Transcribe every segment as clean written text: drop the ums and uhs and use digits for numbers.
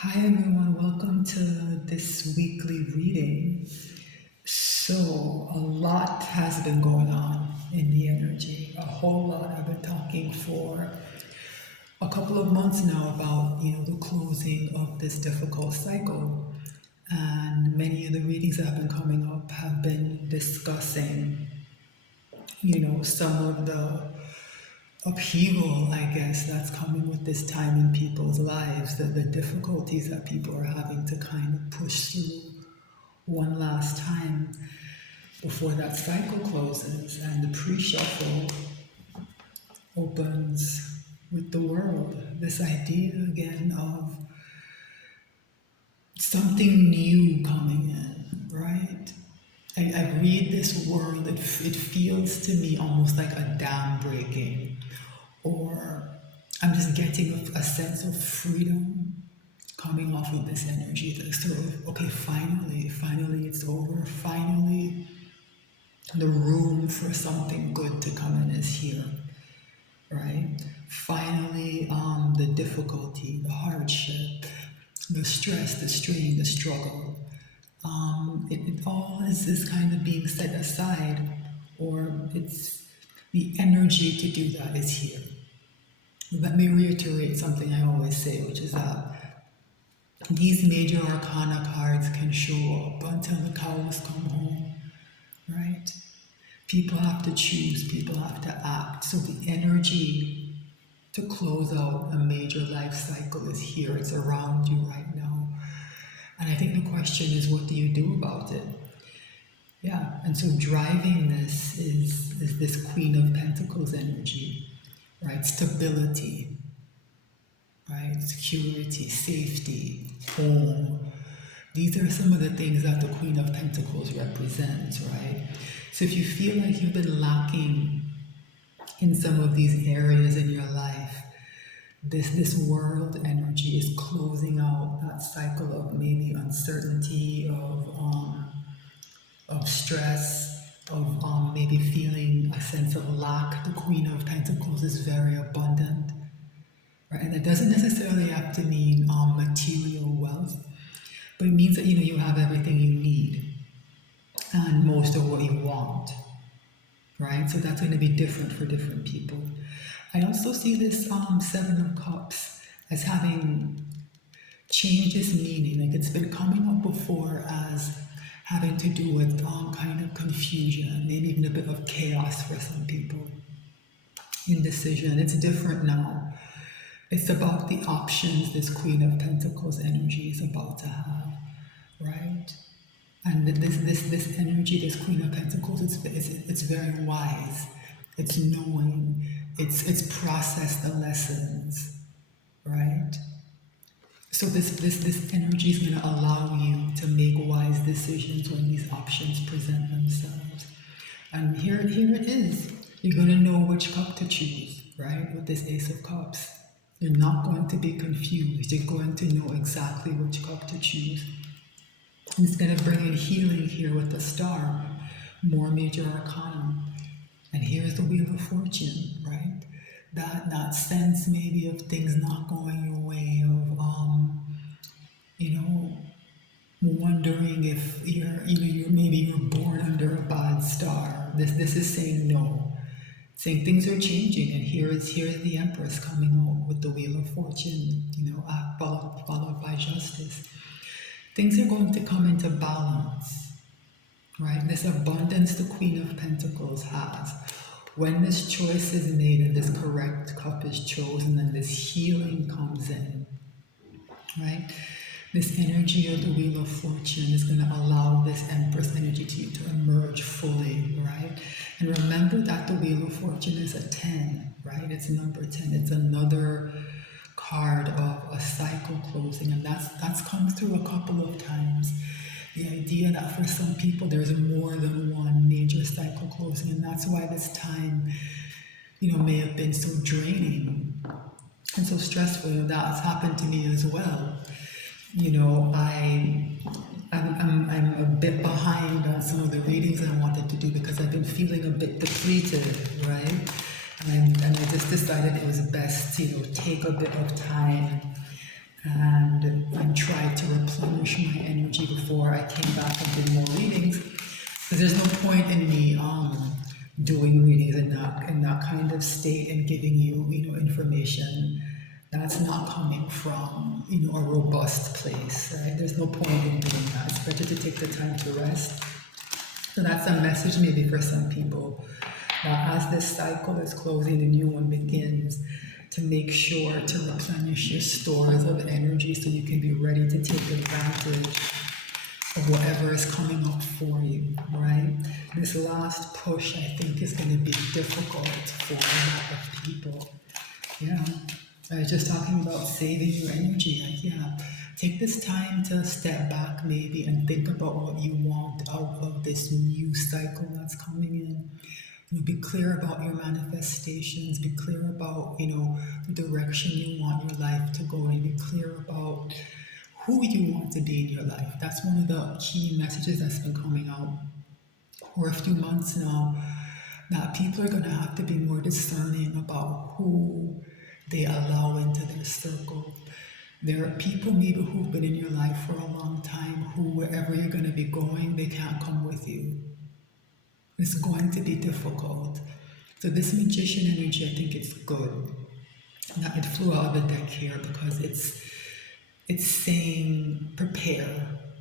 Hi everyone, welcome to this weekly reading. So, a lot has been going on in the energy, a whole lot. I've been talking for a couple of months now about, the closing of this difficult cycle. And many of the readings that have been coming up have been discussing, some of the upheaval, I guess, that's coming with this time in people's lives, the difficulties that people are having to kind of push through one last time before that cycle closes and the pre-shuffle opens with the world. This idea again of something new coming in, right? I read this world, it feels to me almost like a dam breaking, or I'm just getting a sense of freedom coming off of this energy. That sort of, okay, finally it's over. Finally, the room for something good to come in is here, right? Finally, the difficulty, the hardship, the stress, the strain, the struggle, it all is kind of being set aside, or it's the energy to do that is here. Let me reiterate something I always say, which is that these major arcana cards can show up until the cows come home, right? People have to choose, people have to act. So the energy to close out a major life cycle is here, it's around you right now. And I think the question is, what do you do about it? Yeah, and so driving this is this Queen of Pentacles energy, right? Stability, right? Security, safety, home. These are some of the things that the Queen of Pentacles represents, right? So if you feel like you've been lacking in some of these areas in your life, this world energy is closing out that cycle of maybe uncertainty, of stress, of maybe feeling a sense of lack. The Queen of Pentacles is very abundant, right? And it doesn't necessarily have to mean material wealth, but it means that you have everything you need and most of what you want, right? So that's going to be different for different people. I also see this Seven of Cups as having changed its meaning. Like it's been coming up before as having to do with kind of confusion, maybe even a bit of chaos for some people, indecision. It's different now. It's about the options this Queen of Pentacles energy is about to have, right? And this energy, this Queen of Pentacles, it's very wise. It's knowing. It's processed the lessons, right? So this energy is going to allow you to make wise decisions when these options present themselves. And here it is. You're going to know which cup to choose, right? With this Ace of Cups. You're not going to be confused. You're going to know exactly which cup to choose. And it's going to bring in healing here with the Star, more major arcana. And here's the Wheel of Fortune, right? That sense maybe of things not going your way, of wondering if you're born under a bad star. This is saying no, saying things are changing, and here's the Empress coming out with the Wheel of Fortune, followed by Justice. Things are going to come into balance, right? This abundance the Queen of Pentacles has. When this choice is made and this correct cup is chosen, and this healing comes in, right? This energy of the Wheel of Fortune is going to allow this Empress energy to emerge fully, right? And remember that the Wheel of Fortune is a 10, right? It's number 10. It's another card of a cycle closing, and that's come through a couple of times. The idea that for some people there's more than one major cycle closing, and that's why this time, may have been so draining and so stressful. That's happened to me as well. I'm a bit behind on some of the readings I wanted to do because I've been feeling a bit depleted, right? And I just decided it was best to take a bit of time and I came back and did more readings. Because there's no point in me doing readings in that kind of state and giving you, information that's not coming from, a robust place, right? There's no point in doing that. It's better to take the time to rest. So that's a message maybe for some people. Now, as this cycle is closing, the new one begins, to make sure to replenish your stores of energy so you can be ready to take advantage of whatever is coming up for you, right? This last push, I think, is going to be difficult for a lot of people. Yeah. I was just talking about saving your energy. Take this time to step back maybe and think about what you want out of this new cycle that's coming in. Be clear about your manifestations. Be clear about, the direction you want your life to go in. Be clear about who you want to be in your life. That's one of the key messages that's been coming out for a few months now, that people are going to have to be more discerning about who they allow into their circle. There are people maybe who've been in your life for a long time who, wherever you're going to be going, they can't come with you. It's going to be difficult. So this magician energy, I think it's good. Now, it flew out of the deck here because it's saying prepare,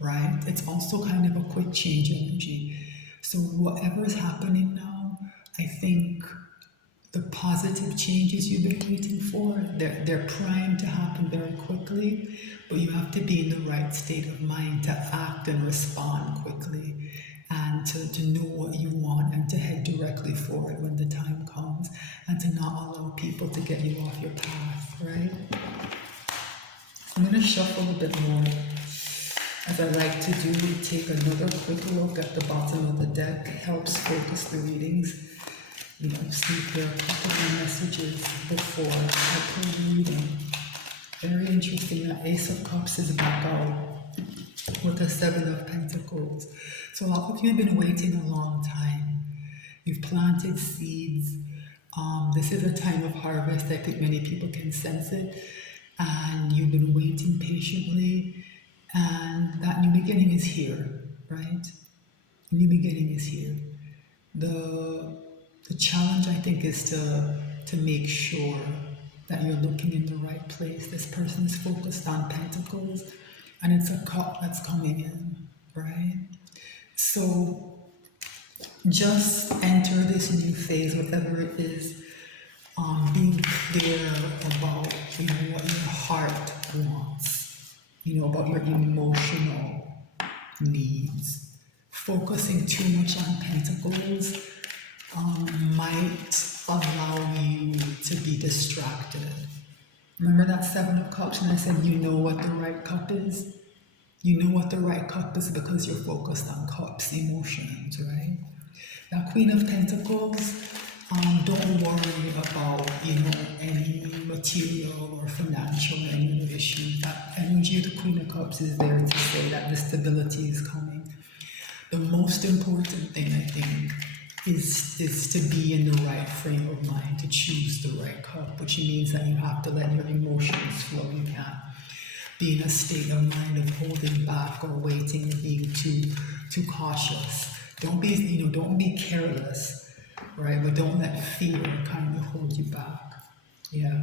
right? It's also kind of a quick change energy. So whatever is happening now, I think the positive changes you've been waiting for, they're primed to happen very quickly, but you have to be in the right state of mind to act and respond quickly, and to know what you want and to head directly for it when the time comes, and to not allow people to get you off your path, right? I'm going to shuffle a bit more. As I like to do, take another quick look at the bottom of the deck. It helps focus the readings. See if there are a couple of messages before I pull the reading. Very interesting that Ace of Cups is back out with the Seven of Pentacles. So a lot of you have been waiting a long time. You've planted seeds. This is a time of harvest. I think many people can sense it. And you've been waiting patiently. And that new beginning is here, right? The new beginning is here. The challenge, I think, is to make sure that you're looking in the right place. This person is focused on Pentacles, and it's a cup that's coming in, right? So just enter this new phase, whatever it is, being clear about, what your heart wants, about your emotional needs. Focusing too much on Pentacles might allow you to be distracted. Remember that Seven of Cups, and I said you know what the right cup is? You know what the right cup is because you're focused on cups, emotions, right? Now, Queen of Pentacles, don't worry about, any material or financial or any other issues. That energy of the Queen of Cups is there to say that the stability is coming. The most important thing, I think, is to be in the right frame of mind, to choose the right cup, which means that you have to let your emotions flow. You can't be in a state of mind of holding back or waiting or being too cautious. Don't be careless, right? But don't let fear kind of hold you back. Yeah.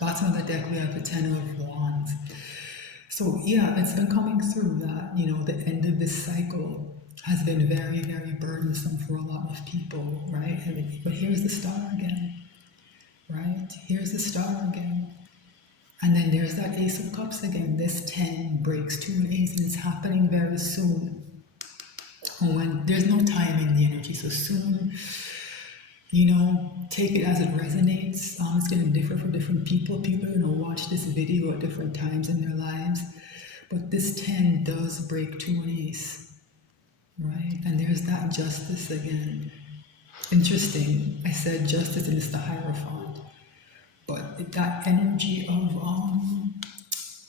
Bottom of the deck, we have the Ten of Wands. So yeah, it's been coming through that, the end of this cycle has been very, very burdensome for a lot of people, right? But here's the star again, right? Here's the star again. And then there's that Ace of Cups again. This 10 breaks 2 and 8, and it's happening very soon. When there's no time in the energy, so soon, take it as it resonates. It's going to differ for different people. People are going to watch this video at different times in their lives. But this 10 does break 2 and Ace, right? And there's that Justice again. Interesting. I said Justice and it's the Hierophant. But that energy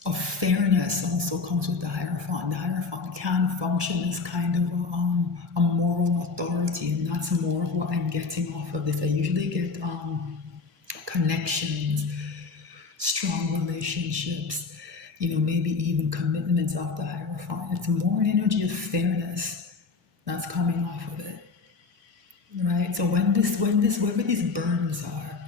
of fairness also comes with the Hierophant. The Hierophant can function as kind of a moral authority, and that's more of what I'm getting off of this. I usually get connections, strong relationships, maybe even commitments of the Hierophant. It's more an energy of fairness that's coming off of it, right? So wherever these burdens are,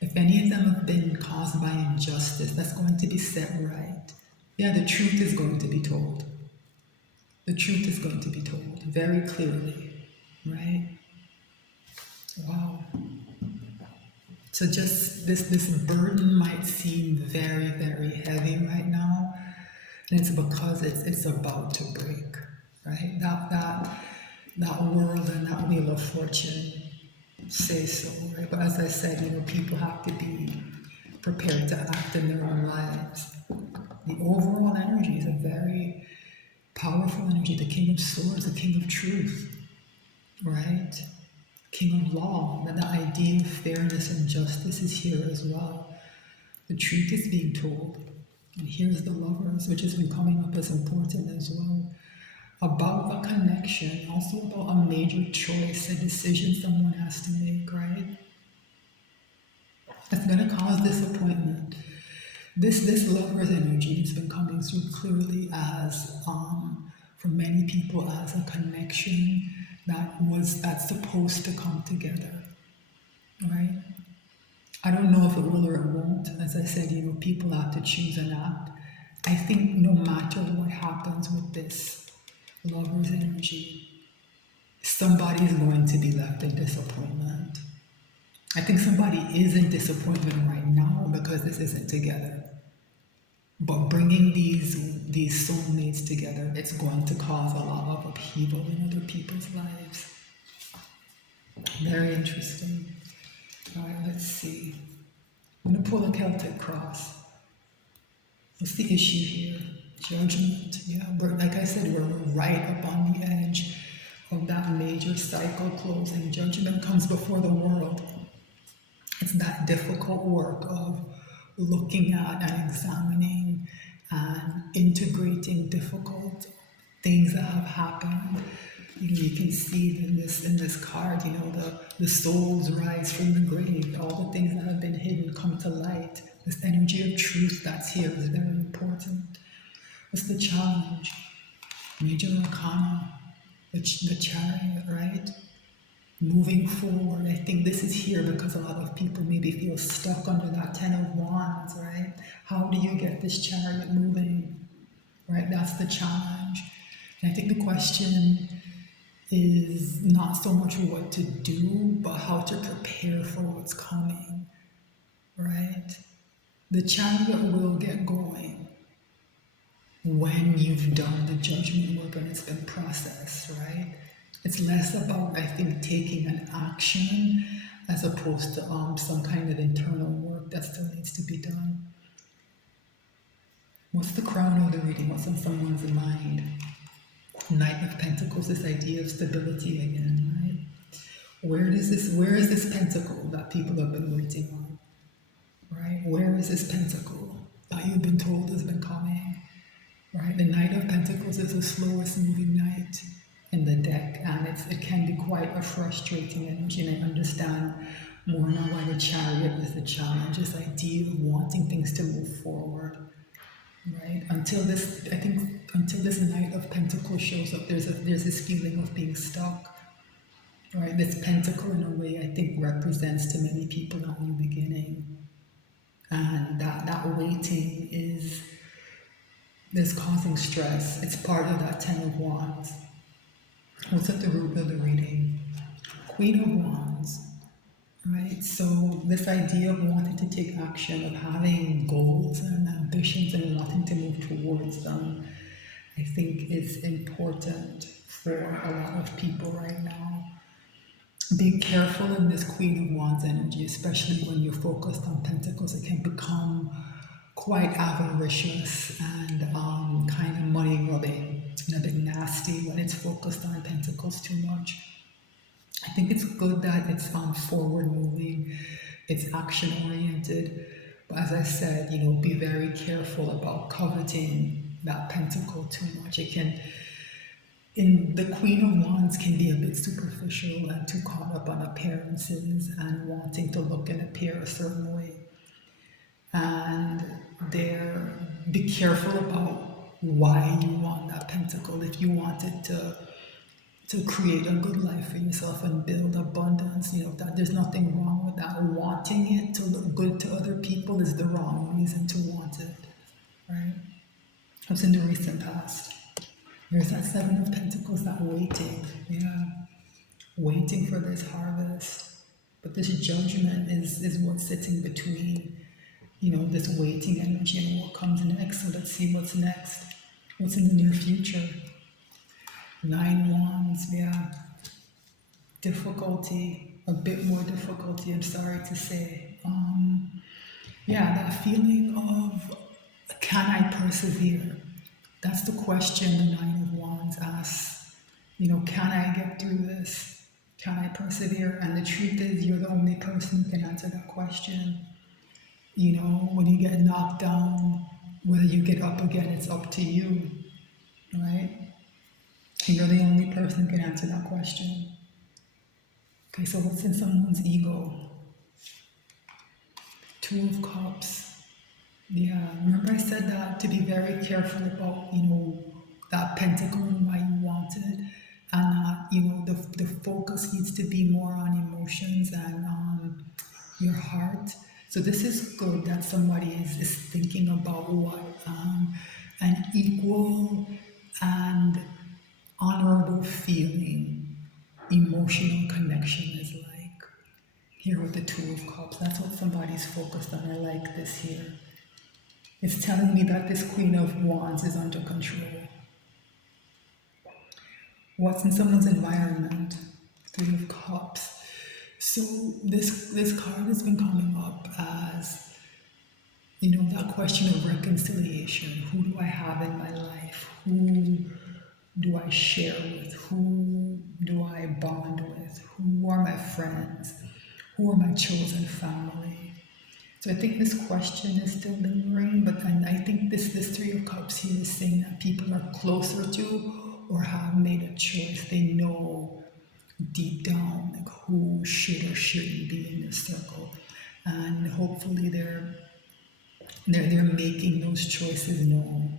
if any of them have been caused by injustice, that's going to be set right. Yeah, the truth is going to be told. The truth is going to be told very clearly, right? Wow. So just this burden might seem very, very heavy right now, and it's because it's about to break, right? That world and that wheel of fortune say so, right? But as I said, people have to be prepared to act in their own lives. The overall energy is a very powerful energy. The King of Swords, the King of Truth, right? King of Law. And the idea of fairness and justice is here as well. The truth is being told. And here's the Lovers, which has been coming up as important as well. About a connection, also about a major choice, a decision someone has to make, right? It's going to cause disappointment. This Lover's energy has been coming through clearly as, for many people, as a connection that's supposed to come together, right? I don't know if it will or it won't. As I said, people have to choose an act. I think no matter what happens with this Lover's energy, somebody's going to be left in disappointment. I think somebody is in disappointment right now because this isn't together. But bringing these soulmates together, it's going to cause a lot of upheaval in other people's lives. Very interesting. All right, let's see. I'm going to pull a Celtic cross. What's the issue here? Judgment. Yeah, like I said, we're right up on the edge of that major cycle closing. Judgment comes before the world. It's that difficult work of looking at and examining and integrating difficult things that have happened. You can see in this card, the souls rise from the grave. All the things that have been hidden come to light. This energy of truth that's here is very important. What's the challenge? Major Arcana, the Chariot, right? Moving forward. I think this is here because a lot of people maybe feel stuck under that 10 of Wands, right? How do you get this chariot moving, right? That's the challenge. And I think the question is not so much what to do, but how to prepare for what's coming, right? The chariot will get going when you've done the judgment work and it's been processed, right? It's less about, I think, taking an action as opposed to some kind of internal work that still needs to be done. What's the crown of the reading? What's on someone's mind? Knight of Pentacles, this idea of stability again, right? Where is this pentacle that people have been waiting on, right? Where is this pentacle that you've been told has been coming, right? The Knight of Pentacles is the slowest moving knight in the deck, and it can be quite a frustrating energy, and I understand more now why the Chariot is the challenge, this idea of wanting things to move forward, right? Until this Knight of Pentacles shows up, there's this feeling of being stuck, right? This pentacle, in a way, I think represents to many people a new beginning, and that waiting is causing stress. It's part of that 10 of Wands. What's at the root of the reading? Queen of Wands, right? So this idea of wanting to take action, of having goals and ambitions and wanting to move towards them, I think is important for a lot of people right now. Be careful in this Queen of Wands energy, especially when you're focused on Pentacles. It can become quite avaricious and kind of money grubbing and a bit nasty when it's focused on Pentacles too much. I think it's good that it's forward moving, it's action oriented, but as I said, be very careful about coveting that Pentacle too much. The Queen of Wands can be a bit superficial and too caught up on appearances and wanting to look and appear a certain way. and they're be careful about why you want that pentacle. If you want it to create a good life for yourself and build abundance, that there's nothing wrong with that. Wanting it to look good to other people is the wrong reason to want it, right? What's in the recent past? There's that Seven of Pentacles, that waiting, waiting for this harvest. But this judgment is what's sitting between, this waiting energy and what comes next. So let's see what's next. What's in the near future? 9 Wands, difficulty, a bit more difficulty, I'm sorry to say. That feeling of, can I persevere? That's the question the Nine of Wands asks. Can I get through this? Can I persevere? And the truth is, you're the only person who can answer that question. When you get knocked down, whether you get up again, it's up to you, right? You're the only person who can answer that question. Okay, so what's in someone's ego? Two of Cups. Remember I said that to be very careful about, that pentacle and why you want it. And the focus needs to be more on emotions and your heart. So this is good that somebody is thinking about what an equal and honorable feeling, emotional connection is like. Here with the Two of Cups, that's what somebody's focused on. I like this here. It's telling me that this Queen of Wands is under control. What's in someone's environment? Three of Cups. So this card has been coming up as, that question of reconciliation. Who do I have in my life? Who do I share with? Who do I bond with? Who are my friends? Who are my chosen family? So I think this question is still lingering, but then I think this Three of Cups here is saying that people are closer to or have made a choice. They know deep down like who should or shouldn't be in this circle, and hopefully they're making those choices known,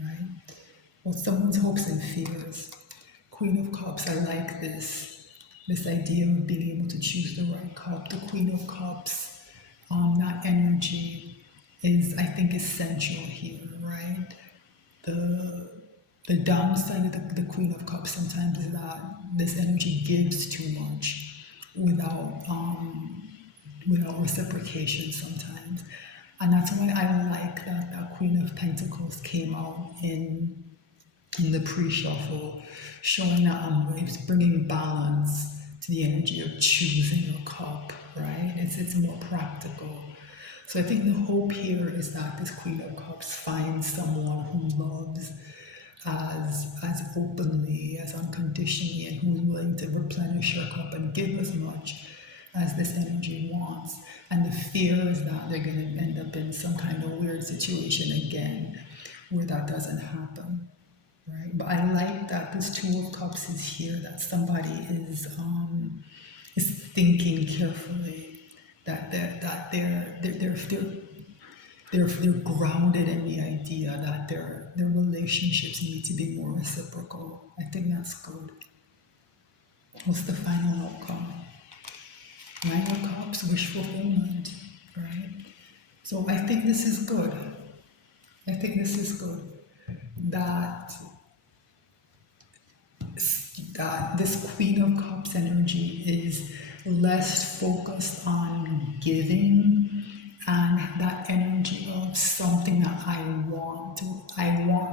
right? What's someone's hopes and fears? Queen of Cups. I like this idea of being able to choose the right cup. The Queen of Cups. That energy is, I think, essential here, right? The downside of the Queen of Cups sometimes is that this energy gives too much without reciprocation sometimes. And that's why I like that Queen of Pentacles came out in the pre-shuffle, showing that it's bringing balance to the energy of choosing a cup, right? It's more practical. So I think the hope here is that this Queen of Cups finds someone who loves as openly, as unconditionally, and who's willing to replenish your cup and give as much as this energy wants. And the fear is that they're going to end up in some kind of weird situation again where that doesn't happen. Right, but I like that this Two of Cups is here. That somebody is thinking carefully. That they're grounded in the idea that their relationships need to be more reciprocal. I think that's good. What's the final outcome? Nine of Cups, wish fulfillment. Right. So I think this is good. That this Queen of Cups energy is less focused on giving, and that energy of something that I want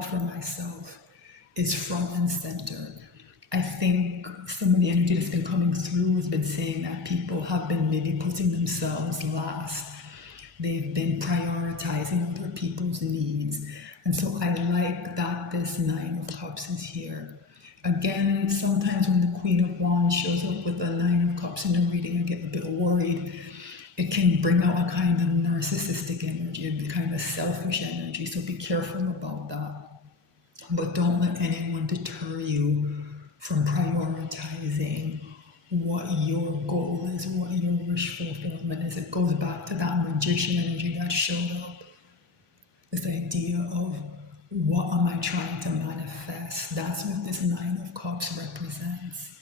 for myself is front and center. I think some of the energy that's been coming through has been saying that people have been maybe putting themselves last. They've been prioritizing other people's needs. And so I like that this Nine of Cups is here. Again, sometimes when the Queen of Wands shows up with the Nine of Cups in a reading, I get a bit worried. It can bring out a kind of narcissistic energy, a kind of selfish energy. So be careful about that. But don't let anyone deter you from prioritizing what your goal is, what your wish fulfillment is. It goes back to that magician energy that showed up. This idea of what am I trying to manifest? That's what this Nine of Cups represents,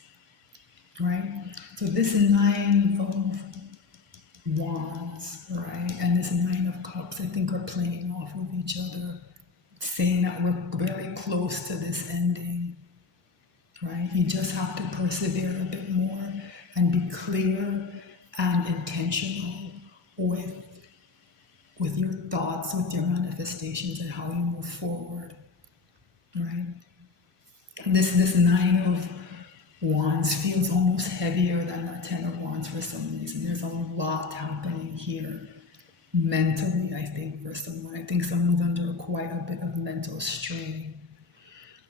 right? So this Nine of Wands, right, and this Nine of Cups, I think are playing off of each other, saying that we're very close to this ending, right? You just have to persevere a bit more and be clear and intentional with your thoughts, with your manifestations, and how you move forward, right? This Nine of Wands feels almost heavier than that Ten of Wands for some reason. There's a lot happening here mentally, I think, for someone. I think someone's under quite a bit of mental strain,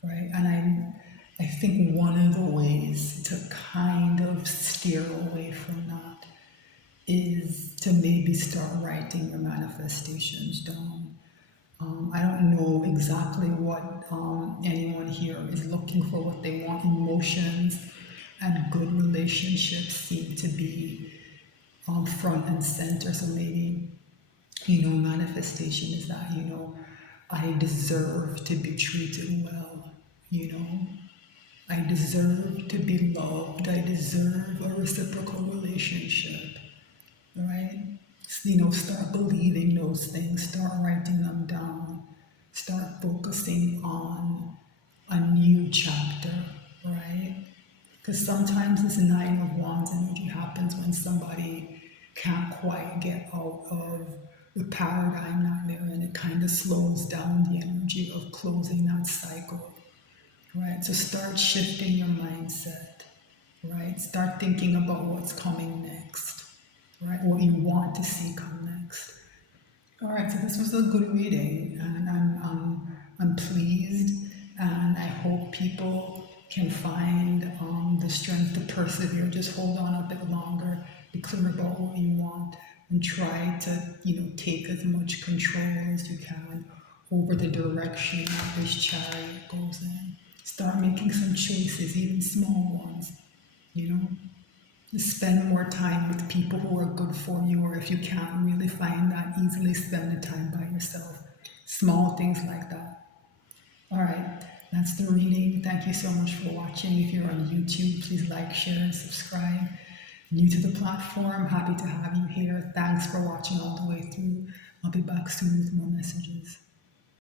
right? And I think one of the ways to kind of steer away from that is to maybe start writing your manifestations down. I don't know exactly what anyone here is looking for, what they want. Emotions and good relationships seem to be front and center. So maybe, manifestation is that, I deserve to be treated well, I deserve to be loved, I deserve a reciprocal relationship, right? Start believing those things, start writing them down, start focusing on a new chapter, right? Because sometimes this Nine of Wands energy happens when somebody can't quite get out of the paradigm that they're in. It kind of slows down the energy of closing that cycle, right? So start shifting your mindset, right? Start thinking about what's coming next, right? What you want to see come next. All right, so this was a good reading, and I'm pleased, and I hope people can find the strength to persevere. Just hold on a bit longer, be clear about what you want, and try to take as much control as you can over the direction that this chariot goes in. Start making some choices, even small ones. Just spend more time with people who are good for you, or if you can't really find that easily, spend the time by yourself. Small things like that. All right, that's the reading. Thank you so much for watching. If you're on YouTube, please like, share, and subscribe. New to the platform, happy to have you here. Thanks for watching all the way through. I'll be back soon with more messages.